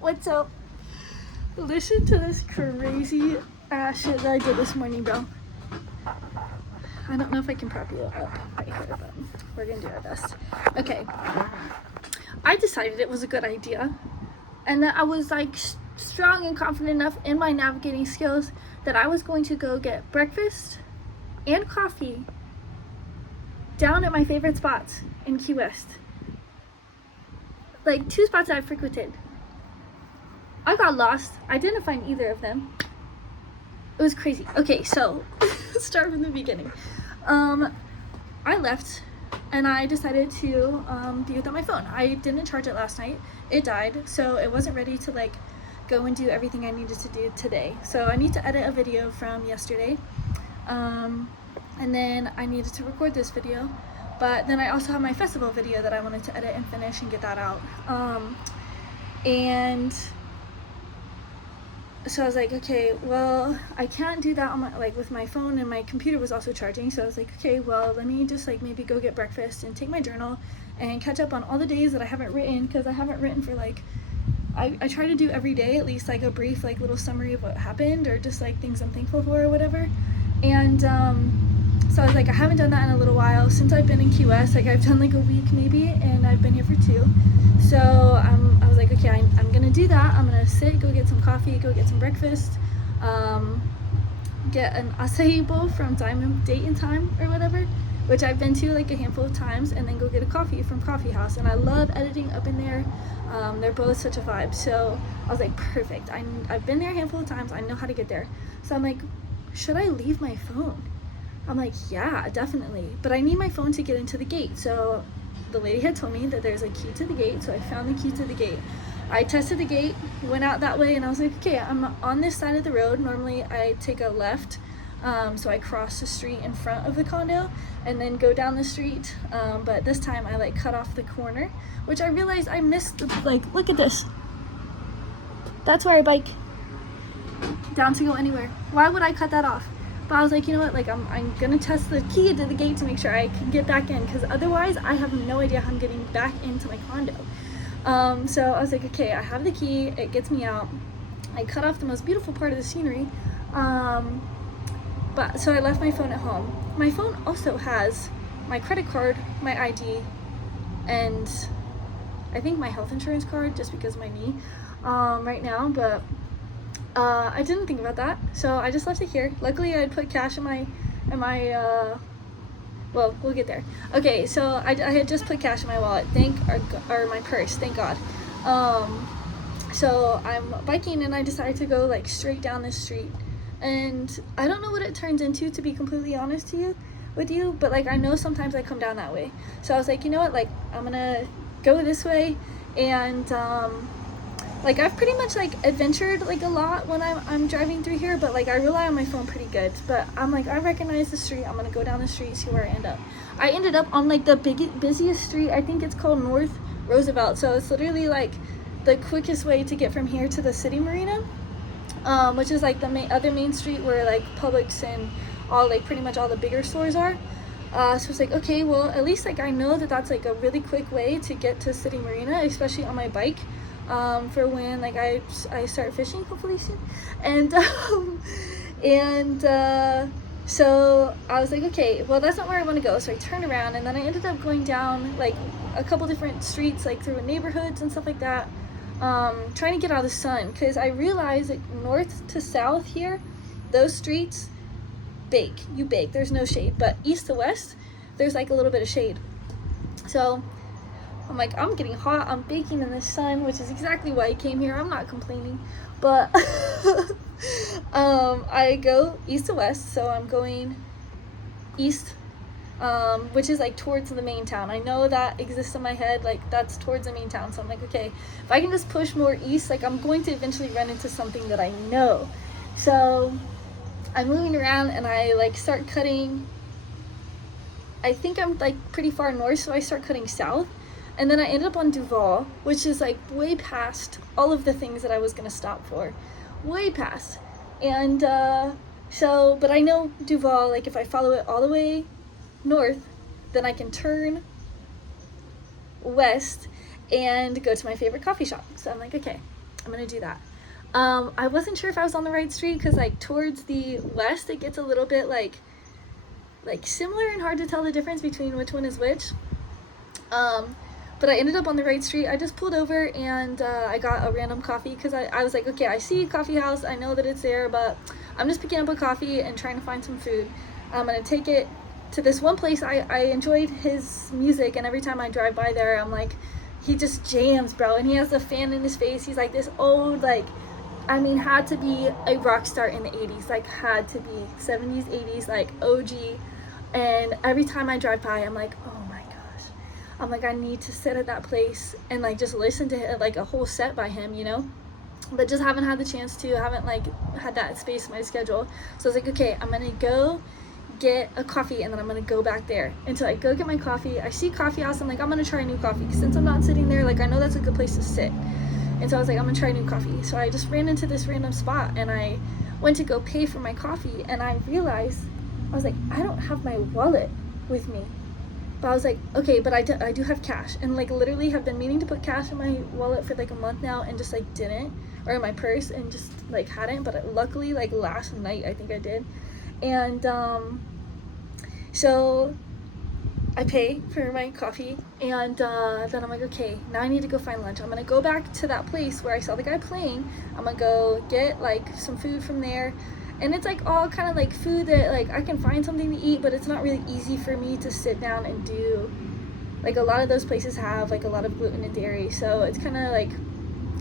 What's up? Listen to this crazy ass shit that I did this morning, bro. I don't know if I can prop you up right here, but we're gonna do our best. Okay. I decided it was a good idea, and that I was like strong and confident enough in my navigating skills that I was going to go get breakfast and coffee down at my favorite spots in Key West. Like 2 spots that I frequented. I got lost. I didn't find either of them. It was crazy. Okay, so start from the beginning. I left and I decided to be without my phone. I didn't charge it last night. It died, so it wasn't ready to like go and do everything I needed to do today. So I need to edit a video from yesterday. And then I needed to record this video. But then I also have my festival video that I wanted to edit and finish and get that out. And so I was like, okay, well, I can't do that on my, like with my phone, and my computer was also charging. So I was like, okay, well, let me just like maybe go get breakfast and take my journal and catch up on all the days that I haven't written, because I haven't written for like, I try to do every day at least like a brief like little summary of what happened, or just like things I'm thankful for or whatever. And so I was like, I haven't done that in a little while since I've been in Key West. Like I've done like a week maybe, and I've been here for 2. So I was like, okay, I'm gonna do that. I'm gonna sit, go get some coffee, go get some breakfast, get an acai bowl from Date and Time or whatever, which I've been to like a handful of times, and then go get a coffee from Coffee House. And I love editing up in there. They're both such a vibe. So I was like, perfect. I've been there a handful of times. I know how to get there. So I'm like, should I leave my phone? I'm like, yeah, definitely. But I need my phone to get into the gate. So the lady had told me that there's a key to the gate. So I found the key to the gate. I tested the gate, went out that way, and I was like, okay, I'm on this side of the road. Normally I take a left. So I cross the street in front of the condo and then go down the street. But this time I like cut off the corner, which I realized I missed. Like, look at this. That's where I bike down to go anywhere. Why would I cut that off? But I was like, you know what, like I'm gonna test the key to the gate to make sure I can get back in, because otherwise I have no idea how I'm getting back into my condo. So I was like, okay, I have the key, it gets me out. I cut off the most beautiful part of the scenery. But so I left my phone at home. My phone also has my credit card, my ID, and I think my health insurance card, just because of my knee right now. But I didn't think about that, so I just left it here. Luckily I had put cash in my well, we'll get there. Okay, so I had just put cash in my wallet, or my purse, thank God. So I'm biking, and I decided to go like straight down this street, and I don't know what it turns into, to be completely honest with you, but like I know sometimes I come down that way. So I was like, you know what, like I'm gonna go this way. And like I've pretty much like adventured like a lot when I'm driving through here, but like I rely on my phone pretty good. But I'm like, I recognize the street, I'm gonna go down the street, see where I end up. I ended up on like the busiest street. I think it's called North Roosevelt. So it's literally like the quickest way to get from here to the city marina, which is like the other main street where like Publix and all like pretty much all the bigger stores are. So it's like, okay, well at least like I know that that's like a really quick way to get to city marina, especially on my bike. For when like I start fishing hopefully soon. And so I was like, okay, well that's not where I want to go. So I turned around, and then I ended up going down like a couple different streets, like through neighborhoods and stuff like that, trying to get out of the sun, because I realized that north to south here, those streets bake, there's no shade, but east to west there's like a little bit of shade. So I'm like, I'm getting hot, I'm baking in the sun, which is exactly why I came here. I'm not complaining. But I go east to west, so I'm going east, which is like towards the main town. I know that exists in my head, like that's towards the main town. So I'm like, okay, if I can just push more east, like I'm going to eventually run into something that I know. So I'm moving around, and I like start cutting. I think I'm like pretty far north, so I start cutting south. And then I ended up on Duval, which is like way past all of the things that I was gonna stop for, way past. And but I know Duval, like if I follow it all the way north, then I can turn west and go to my favorite coffee shop. So I'm like, okay, I'm gonna do that. I wasn't sure if I was on the right street because like towards the west it gets a little bit like similar and hard to tell the difference between which one is which. But I ended up on the right street. I just pulled over and I got a random coffee because I was like, okay, I see a coffee house, I know that it's there, but I'm just picking up a coffee and trying to find some food. I'm gonna take it to this one place. I enjoyed his music, and every time I drive by there, I'm like, he just jams, bro, and he has the fan in his face. He's like this old, like, I mean, had to be a rock star in the 80s, like had to be 70s, 80s, like OG. And every time I drive by, I'm like, oh my gosh. I'm like, I need to sit at that place and like just listen to it, like a whole set by him, you know? But just haven't had the chance to, haven't like had that space in my schedule. So I was like, okay, I'm gonna go get a coffee and then I'm gonna go back there. And so I go get my coffee. I see coffee house. I'm like, I'm gonna try a new coffee. Since I'm not sitting there, like I know that's a good place to sit. And so I was like, I'm gonna try a new coffee. So I just ran into this random spot and I went to go pay for my coffee, and I realized, I was like, I don't have my wallet with me. But I was like, okay, but I do have cash, and like literally have been meaning to put cash in my wallet for like a month now and just like didn't, or in my purse and just like hadn't. But luckily like last night I think I did. And so I pay for my coffee, and then I'm like, okay, now I need to go find lunch. I'm gonna go back to that place where I saw the guy playing. I'm gonna go get like some food from there, and it's like all kind of like food that like I can find something to eat, but it's not really easy for me to sit down and do. Like a lot of those places have like a lot of gluten and dairy, so it's kind of like,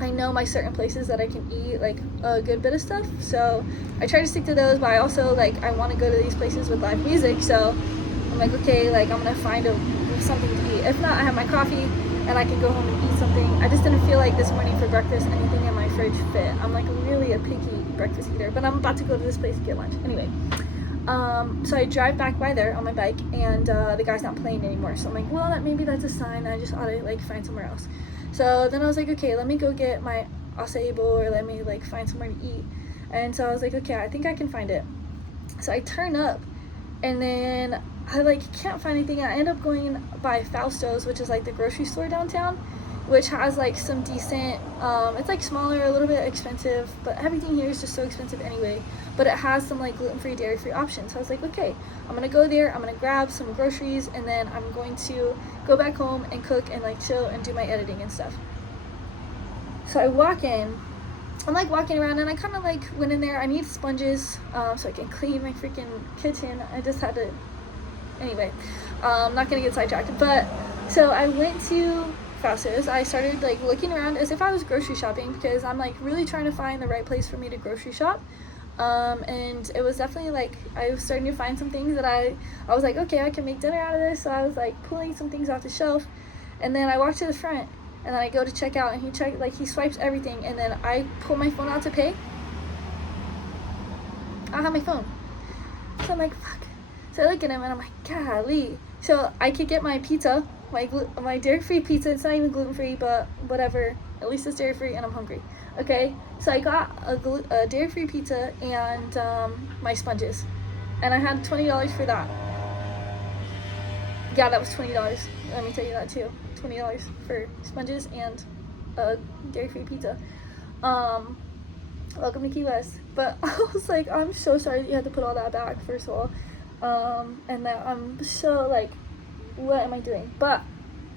I know my certain places that I can eat like a good bit of stuff, so I try to stick to those. But I also like, I want to go to these places with live music, so I'm like, okay, like I'm gonna find something to eat. If not, I have my coffee and I can go home and eat something. I just didn't feel like this morning for breakfast anything in my fridge fit. I'm like really a picky breakfast eater, but I'm about to go to this place to get lunch anyway. So I drive back by there on my bike, and the guy's not playing anymore, so I'm like, well, maybe that's a sign. I just ought to like find somewhere else. So then I was like, okay, let me go get my acai bowl, or let me like find somewhere to eat. And so I was like, okay, I think I can find it. So I turn up, and then I like can't find anything. I end up going by Fausto's, which is like the grocery store downtown, which has like some decent, it's like smaller, a little bit expensive, but everything here is just so expensive anyway. But it has some like gluten-free, dairy-free options. So I was like, okay, I'm gonna go there, I'm gonna grab some groceries, and then I'm going to go back home and cook and like chill and do my editing and stuff. So I walk in, I'm like walking around, and I kind of like went in there. I need sponges so I can clean my freaking kitchen. I just had to, anyway, I'm not gonna get sidetracked. But so I went to Fausto's. I started like looking around as if I was grocery shopping, because I'm like really trying to find the right place for me to grocery shop. And it was definitely like, I was starting to find some things that I was like, okay, I can make dinner out of this. So I was like pulling some things off the shelf, and then I walked to the front, and then I go to check out, and he swipes everything, and then I pull my phone out to pay. I don't have my phone. So I'm like, fuck. So I look at him and I'm like, golly. So I could get my pizza, my dairy-free pizza. It's not even gluten-free, but whatever. At least it's dairy-free, and I'm hungry. Okay, so I got a dairy-free pizza and my sponges, and I had $20 for that. Yeah, that was $20. Let me tell you that too. $20 for sponges and a dairy-free pizza. Welcome to Key West. But I was like, I'm so sorry that you had to put all that back, first of all. And that I'm so like, what am I doing? But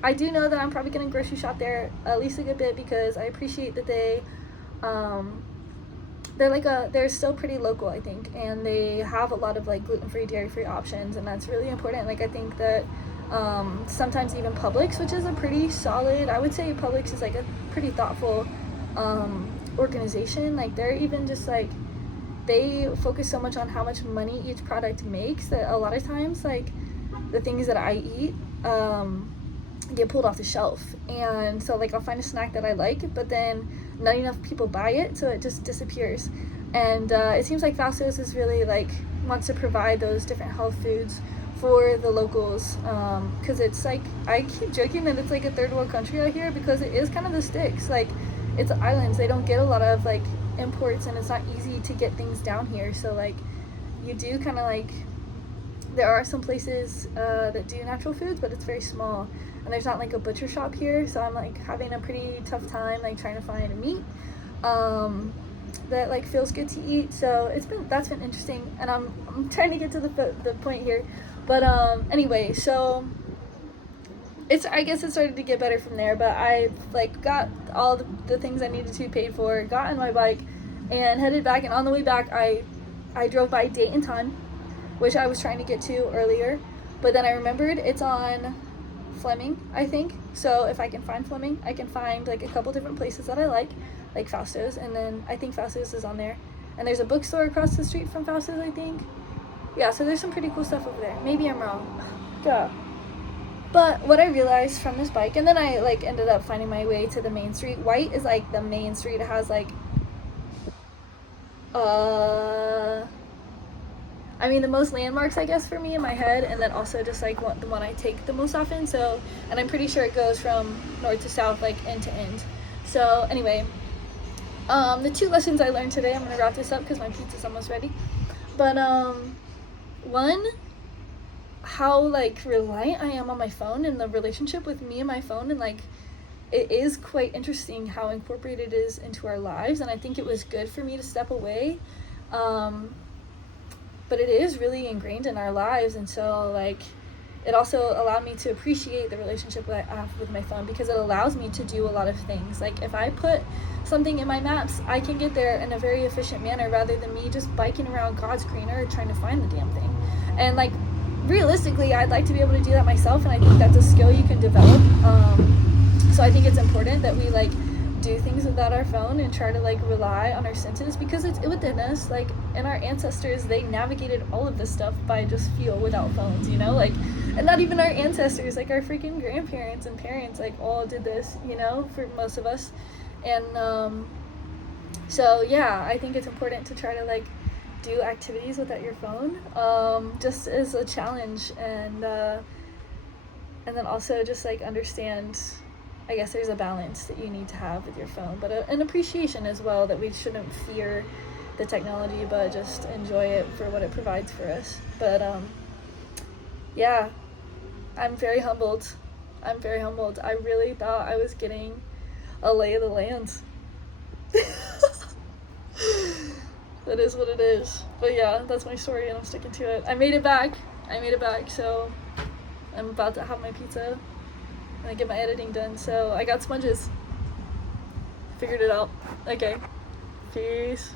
I do know that I'm probably gonna grocery shop there at least a good bit, because I appreciate that they're still pretty local, I think, and they have a lot of like gluten-free, dairy-free options, and that's really important. Like I think that sometimes even Publix, which is a pretty solid, I would say Publix is like a pretty thoughtful organization. Like they're even just like, they focus so much on how much money each product makes that a lot of times like the things that I eat get pulled off the shelf. And so like I'll find a snack that I like, but then not enough people buy it, so it just disappears. And it seems like Fausto's is really like wants to provide those different health foods for the locals, because it's like, I keep joking that it's like a third world country out here, because it is kind of the sticks. Like it's islands, they don't get a lot of like imports, and it's not easy to get things down here. So like you do kind of like, there are some places that do natural foods, but it's very small, and there's not like a butcher shop here. So I'm like having a pretty tough time like trying to find meat. that like feels good to eat. So that's been interesting, and I'm trying to get to the point here, but anyway, so I guess it started to get better from there. But I like got all the things I needed to be paid for, got on my bike, and headed back. And on the way back, I drove by Date and Time, which I was trying to get to earlier, but then I remembered it's on Fleming, I think. So if I can find Fleming, I can find like a couple different places that I like Fausto's, and then I think Fausto's is on there. And there's a bookstore across the street from Fausto's, I think. Yeah, so there's some pretty cool stuff over there. Maybe I'm wrong. Duh. But what I realized from this bike, and then I like ended up finding my way to the main street. White is like the main street. It has like I mean, the most landmarks, I guess, for me in my head, and then also just like the one I take the most often. So, and I'm pretty sure it goes from north to south, like end to end. So anyway, the 2 lessons I learned today, I'm gonna wrap this up because my pizza's almost ready. But one, how like reliant I am on my phone and the relationship with me and my phone, and like it is quite interesting how incorporated it is into our lives. And I think it was good for me to step away. But it is really ingrained in our lives, and so like it also allowed me to appreciate the relationship that I have with my phone, because it allows me to do a lot of things. Like if I put something in my maps, I can get there in a very efficient manner rather than me just biking around God's green earth trying to find the damn thing. And like realistically, I'd like to be able to do that myself, and I think that's a skill you can develop. So I think it's important that we like do things without our phone and try to like rely on our senses, because it's within us. Like, and our ancestors, they navigated all of this stuff by just feel without phones, you know, like, and not even our ancestors, like our freaking grandparents and parents, like all did this, you know, for most of us. And so yeah, I think it's important to try to like do activities without your phone, just as a challenge, and then also just like understand, I guess there's a balance that you need to have with your phone, but an appreciation as well, that we shouldn't fear the technology, but just enjoy it for what it provides for us. But yeah, I'm very humbled. I really thought I was getting a lay of the land. That is what it is. But yeah, that's my story, and I'm sticking to it. I made it back, so I'm about to have my pizza and I get my editing done. So I got sponges. Figured it out. Okay. Peace.